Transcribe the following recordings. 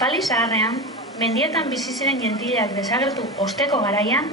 Aspaldi zaharrean, mendietan bizi ziren jentilak desagertu osteko garaian,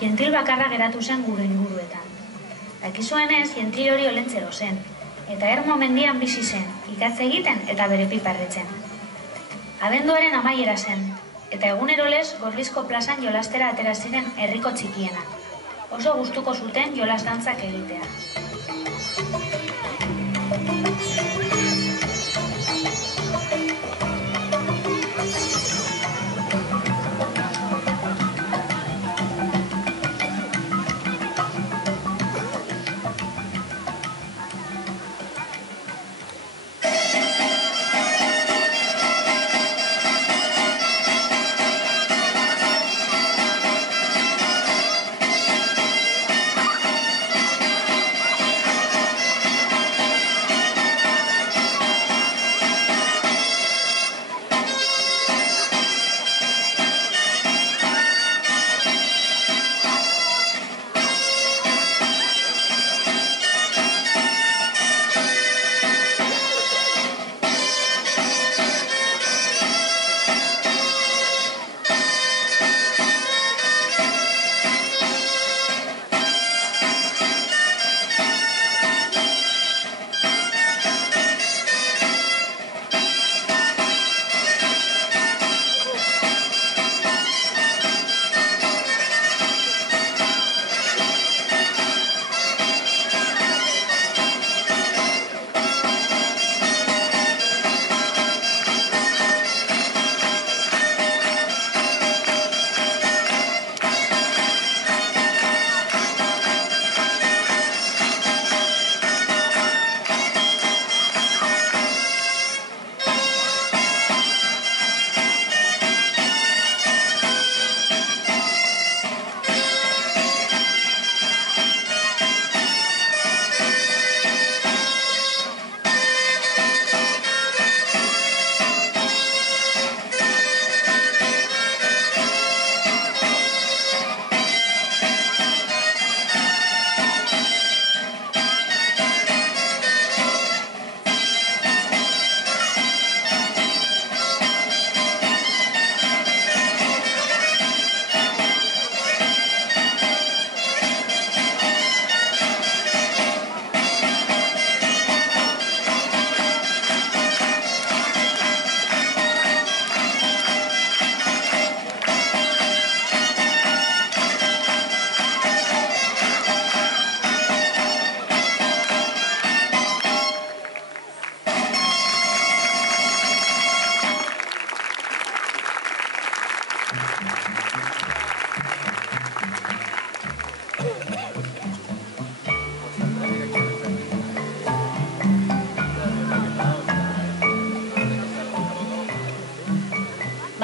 jentil bakarra geratu zen gure inguruetan. Dakizuenez, jentil hori Olentzero zen, eta Ermo mendian bizi zen, ikatz egiten eta bere pipa erretzen. Abenduaren amaiera zen, eta egunero lez Gorlizko plazan jolastera atera ziren herriko txikienak. Oso gustuko zuten jolas dantzak egitea.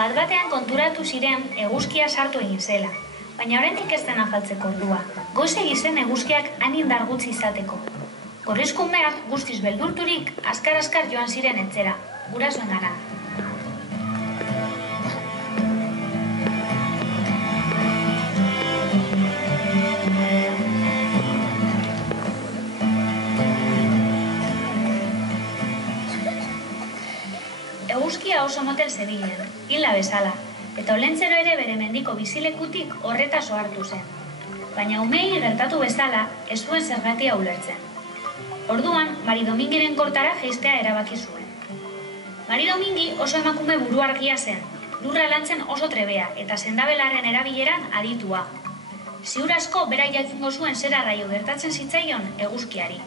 Bat-batean konturatu ziren eguzkia sartu egin zela, baina oraindik ez zen afaltzeko ordua. Goiz egi zen eguzkiak han indar gutxi izateko. Gorlizko umeak guztiz beldurturik azkar-azkar joan ziren etxera, gurasoengana. Eguzkia oso motel zebilen, hila bezala, eta Olentzero ere bere mendiko bizilekutik horretaz ohartu zen. Baina umei gertatu bezala ez zuen zergatia ulertzen. Orduan, Mari Domingiren kortara jeistea erabaki zuen. Mari Domingi oso emakume buru argia zen, lurra lantzen oso trebea eta sendabelarren erabileran aditua. Ziur asko bera jakingo zuen zer arraio gertatzen zitzaion eguzkiari.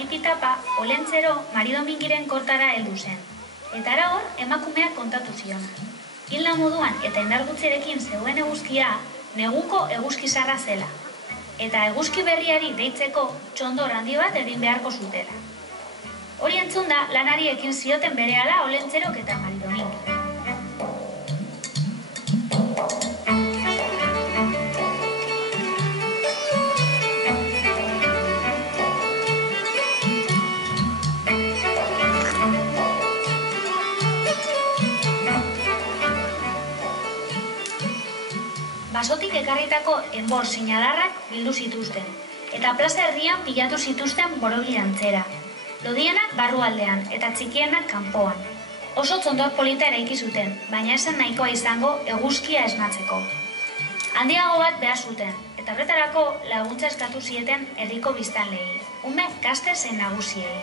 Tipitapa, Olentzero Mari Domingiren kortara heldu zen. Eta ara hor, emakumeak kontatu ziona. Hilda moduan eta indargutzerekin zegoen eguzkia, neguko eguzkizarra zela. Eta eguzki berriari deitzeko txondor handi bat egin beharko zutela. Hori entzunda, lanari ekin zioten berehala Olentzerok eta Maridomink. Basotik ekarritako enbor sinadarrak bildu zituzten, eta plaza herrian pilatu zituzten borobilantzera. Lodienak barrualdean eta txikienak kanpoan. Oso txondor polita eraiki zuten, baina esan nahikoa izango eguzkia esnatzeko. Handiago bat behar zuten, eta horretarako laguntza eskatu zieten herriko biztanleei, ume gazte zein nagusiei.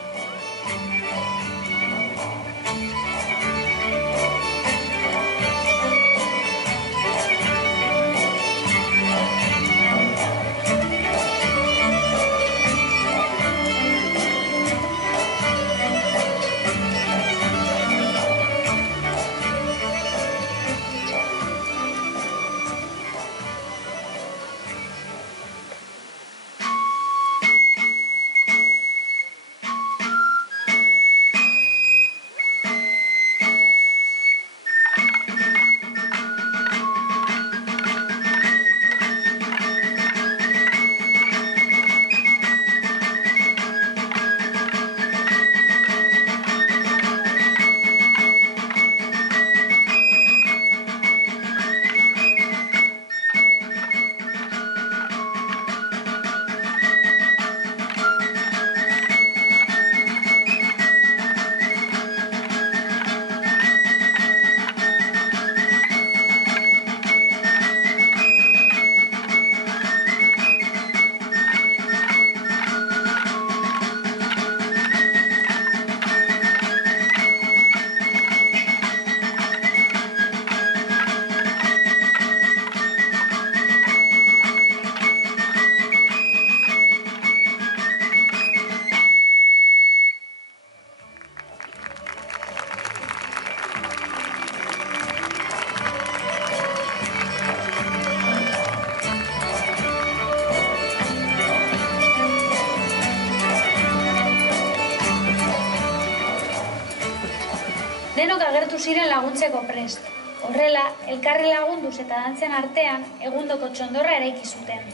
Denok agertu ziren laguntzeko prest. Horrela, elkarri lagunduz eta dantzen artean, egundoko txondorra eraiki zuten.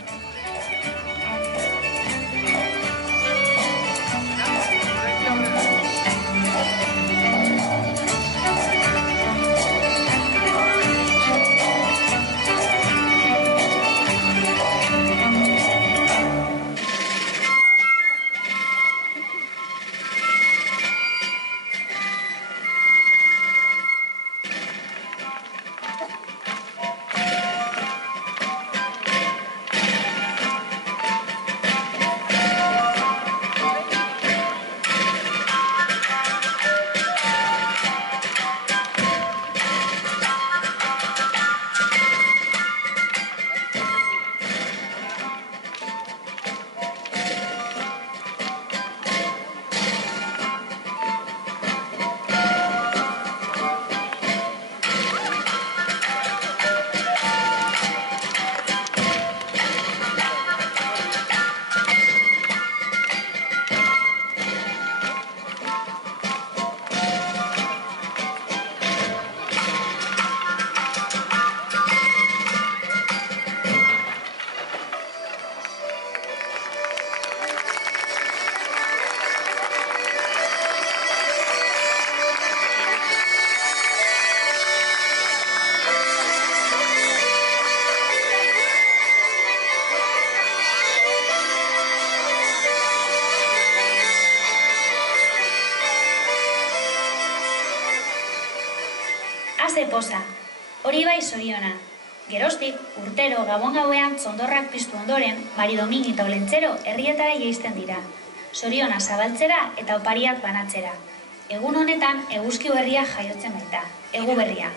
Aze poza, hori bai zoriona. Geroztik, urtero gabon gauean txondorrak piztu ondoren, Maridomink eta Olentzero herrietara jaisten dira. Zoriona zabaltzera eta opariak banatzera. Egun honetan eguzki berria jaiotzen baita, egu berria.